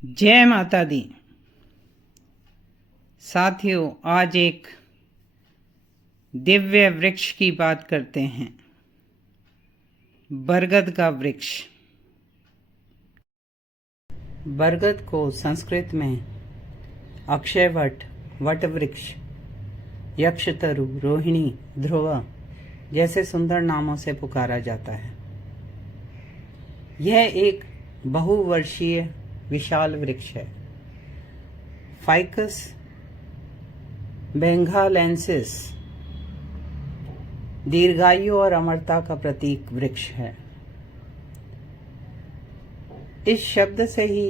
जय माता दी। साथियों, आज एक दिव्य वृक्ष की बात करते हैं, बरगद का वृक्ष। बरगद को संस्कृत में अक्षयवट, वट वृक्ष, यक्षतरु, रोहिणी, ध्रुव जैसे सुंदर नामों से पुकारा जाता है। यह एक बहुवर्षीय विशाल वृक्ष है। फाइकस बेंगालेंसिस दीर्घायु और अमरता का प्रतीक वृक्ष है। इस शब्द से ही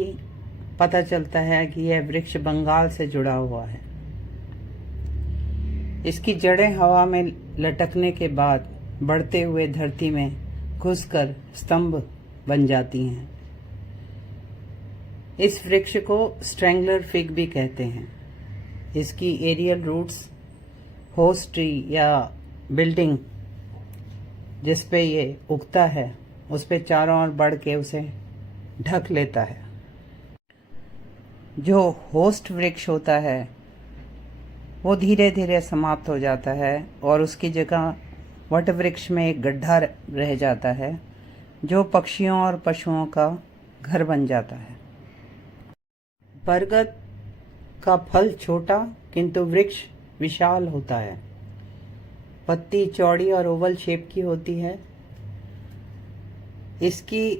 पता चलता है कि यह वृक्ष बंगाल से जुड़ा हुआ है। इसकी जड़ें हवा में लटकने के बाद बढ़ते हुए धरती में घुसकर स्तंभ बन जाती हैं। इस वृक्ष को स्ट्रैंगलर फिग भी कहते हैं। इसकी एरियल रूट्स होस्ट ट्री या बिल्डिंग जिस पे ये उगता है उस पे चारों ओर बढ़ के उसे ढक लेता है। जो होस्ट वृक्ष होता है वो धीरे धीरे समाप्त हो जाता है और उसकी जगह वट वृक्ष में एक गड्ढा रह जाता है जो पक्षियों और पशुओं का घर बन जाता है। बरगद का फल छोटा किंतु वृक्ष विशाल होता है। पत्ती चौड़ी और ओवल शेप की होती है। इसकी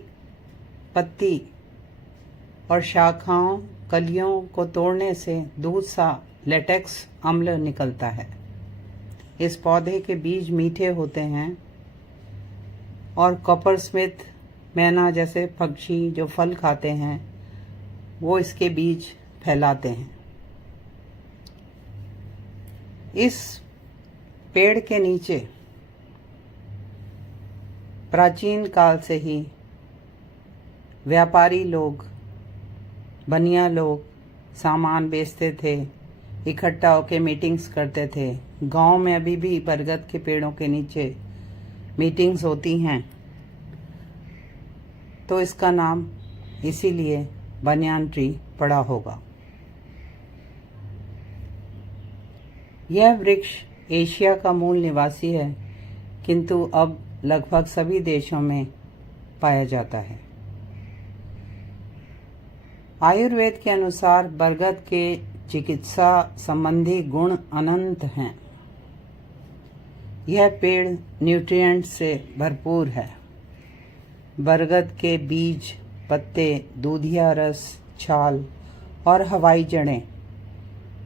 पत्ती और शाखाओं, कलियों को तोड़ने से दूध सा लेटेक्स अम्ल निकलता है। इस पौधे के बीज मीठे होते हैं और कॉपरस्मिथ, मैना जैसे पक्षी जो फल खाते हैं वो इसके बीज फैलाते हैं। इस पेड़ के नीचे प्राचीन काल से ही व्यापारी लोग, बनिया लोग सामान बेचते थे, इकट्ठा होकर मीटिंग्स करते थे। गांव में अभी भी बरगद के पेड़ों के नीचे मीटिंग्स होती हैं, तो इसका नाम इसीलिए बनियान ट्री पड़ा होगा। यह वृक्ष एशिया का मूल निवासी है किंतु अब लगभग सभी देशों में पाया जाता है। आयुर्वेद के अनुसार बरगद के चिकित्सा संबंधी गुण अनंत हैं। यह पेड़ न्यूट्रिएंट से भरपूर है। बरगद के बीज, पत्ते, दूधिया रस, छाल और हवाई जड़ें,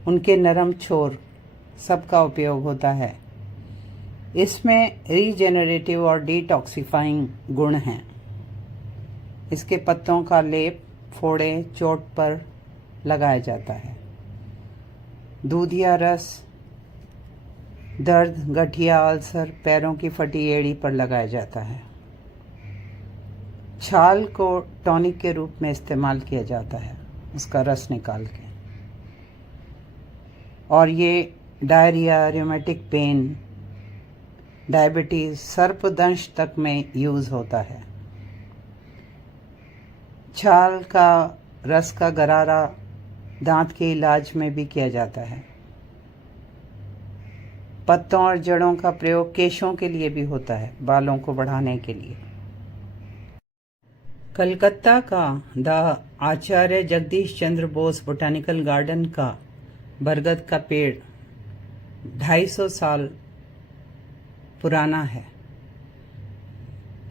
उनके नरम छोर सबका उपयोग होता है। इसमें रीजेनरेटिव और डिटॉक्सिफाइंग गुण हैं। इसके पत्तों का लेप फोड़े, चोट पर लगाया जाता है। दूधिया रस दर्द, गठिया, अल्सर, पैरों की फटी एड़ी पर लगाया जाता है। छाल को टॉनिक के रूप में इस्तेमाल किया जाता है, उसका रस निकाल के। और ये डायरिया, रियूमेटिक पेन, डायबिटीज, सर्पदंश तक में यूज होता है। छाल का रस का गरारा दांत के इलाज में भी किया जाता है। पत्तों और जड़ों का प्रयोग केशों के लिए भी होता है, बालों को बढ़ाने के लिए। कलकत्ता का the Acharya Jagdish Chandra Bose botanical garden का बरगद का पेड़ 250 साल पुराना है।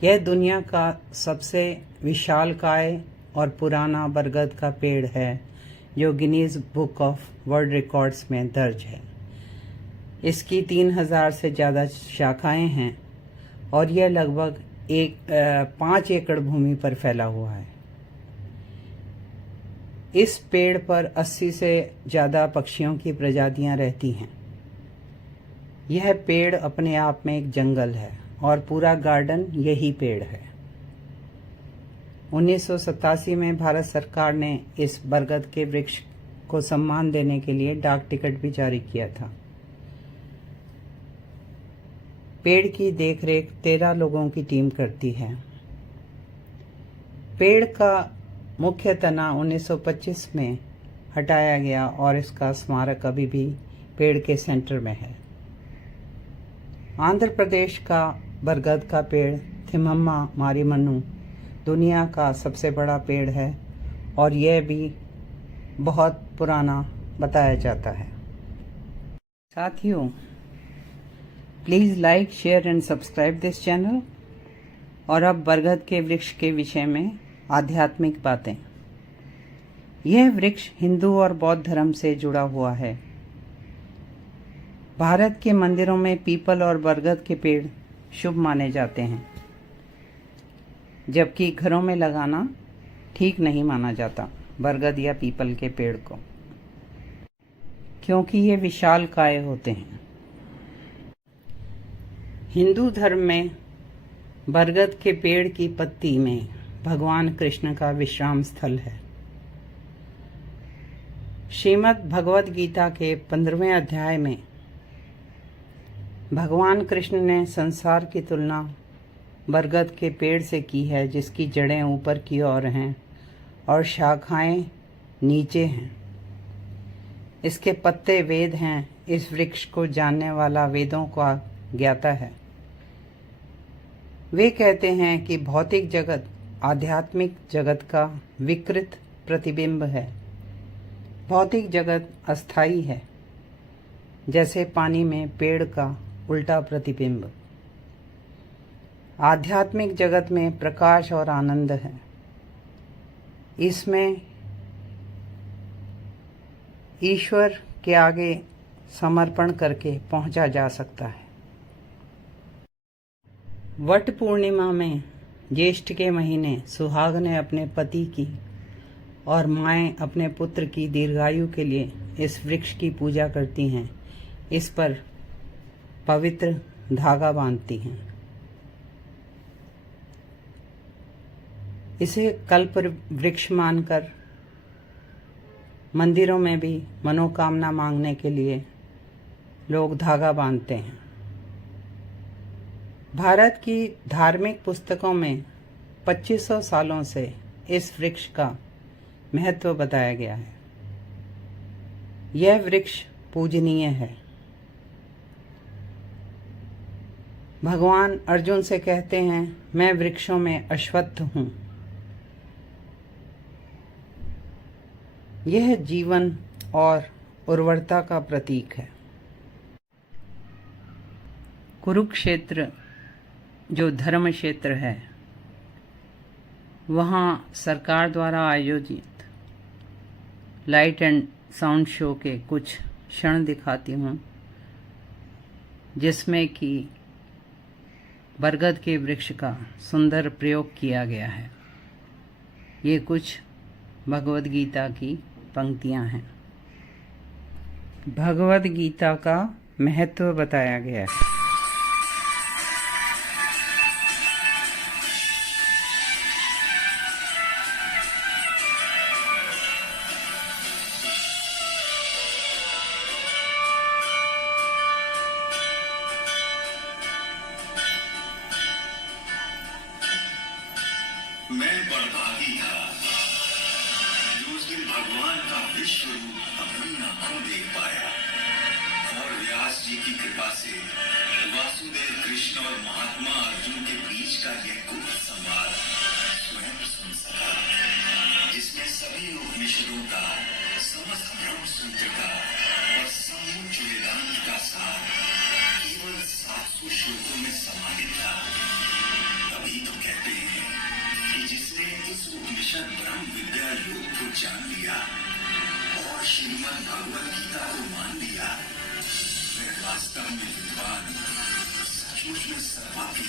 यह दुनिया का सबसे विशालकाय और पुराना बरगद का पेड़ है जो Guinness book of world records में दर्ज है। इसकी 3000 से ज़्यादा शाखाएं हैं और यह लगभग 5 एकड़ भूमि पर फैला हुआ है। इस पेड़ पर 80 से ज़्यादा पक्षियों की प्रजातियां रहती हैं। यह पेड़ अपने आप में एक जंगल है और पूरा गार्डन यही पेड़ है। 1987 में भारत सरकार ने इस बरगद के वृक्ष को सम्मान देने के लिए डाक टिकट भी जारी किया था। पेड़ की देखरेख 13 लोगों की टीम करती है। पेड़ का मुख्य तना 1925 में हटाया गया और इसका स्मारक अभी भी पेड़ के सेंटर में है। आंध्र प्रदेश का बरगद का पेड़ थिमम्मा मारीमन्नू दुनिया का सबसे बड़ा पेड़ है और यह भी बहुत पुराना बताया जाता है। साथियों, please like, share and subscribe this channel. और अब बरगद के वृक्ष के विषय में आध्यात्मिक बातें। यह वृक्ष हिंदू और बौद्ध धर्म से जुड़ा हुआ है। भारत के मंदिरों में पीपल और बरगद के पेड़ शुभ माने जाते हैं, जबकि घरों में लगाना ठीक नहीं माना जाता बरगद या पीपल के पेड़ को, क्योंकि ये विशालकाय होते हैं। हिंदू धर्म में बरगद के पेड़ की पत्ती में भगवान कृष्ण का विश्राम स्थल है। श्रीमद् भगवद गीता के 15वें अध्याय में भगवान कृष्ण ने संसार की तुलना बरगद के पेड़ से की है, जिसकी जड़ें ऊपर की ओर हैं और शाखाएं नीचे हैं। इसके पत्ते वेद हैं। इस वृक्ष को जानने वाला वेदों का ज्ञाता है। वे कहते हैं कि भौतिक जगत आध्यात्मिक जगत का विकृत प्रतिबिंब है। भौतिक जगत अस्थायी है, जैसे पानी में पेड़ का उल्टा प्रतिबिंब। आध्यात्मिक जगत में प्रकाश और आनंद है। इसमें ईश्वर के आगे समर्पण करके पहुंचा जा सकता है। वट पूर्णिमा में ज्येष्ठ के महीने सुहागनें अपने पति की और माएँ अपने पुत्र की दीर्घायु के लिए इस वृक्ष की पूजा करती हैं। इस पर पवित्र धागा बांधती हैं। इसे कल्प वृक्ष मानकर मंदिरों में भी मनोकामना मांगने के लिए लोग धागा बांधते हैं। भारत की धार्मिक पुस्तकों में 2500 सालों से इस वृक्ष का महत्व बताया गया है। यह वृक्ष पूजनीय है। भगवान अर्जुन से कहते हैं, मैं वृक्षों में अश्वत्थ हूँ। यह जीवन और उर्वरता का प्रतीक है। कुरुक्षेत्र जो धर्म क्षेत्र है, वहाँ सरकार द्वारा आयोजित लाइट एंड साउंड शो के कुछ क्षण दिखाती हूँ, जिसमें कि बरगद के वृक्ष का सुंदर प्रयोग किया गया है। ये कुछ भगवद गीता की पंक्तियाँ हैं। भगवद गीता का महत्व बताया गया है। मैं बड़भागी था जो उस दिन भगवान का विश्व रूप अपनी आंखों देख पाया और व्यास जी की कृपा से वासुदेव कृष्ण और महात्मा अर्जुन के बीच का यह गुप्त संवाद स्वयं सुन सका, जिसमें सभी उपनिषदों का समस्त ब्रह्म सूत्र का और समुच्च वेदांत का सार केवल 700 श्लोकों में समाहित था। तभी तो कहते हैं कि जिसने इस उपनिषद ब्रह्म विद्या योग को जान लिया और श्रीमद् भगवद गीता को मान लिया, वह वास्तव में विद्वान, सचमुच में सर्वज्ञ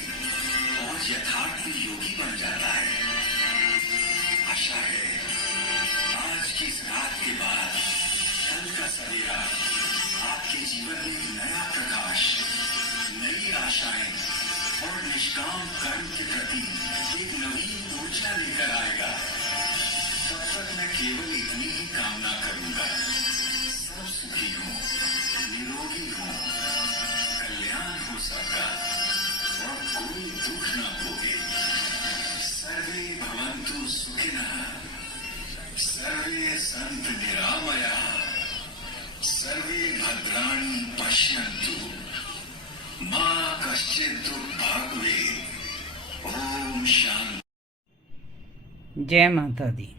और यथार्थ योगी बन जाता है। आशा है आज की इस रात के बाद कल का सवेरा आपके जीवन में एक नया प्रकाश, नई आशाएं और निष्काम कर्म के प्रति एक नवीन ऊर्जा लेकर आएगा। तब तक मैं केवल इतनी ही कामना करूंगा, सब सुखी हो, निरोगी हो, कल्याण हो सबका और कोई दुख न भोगे। सर्वे भवन्तु सुखिनः। सर्वे संत निरामया सर्वे भद्राणि पश्यन्तु मा कश्चित् दुर्भाग्ये ओम शांति। जय माता दी।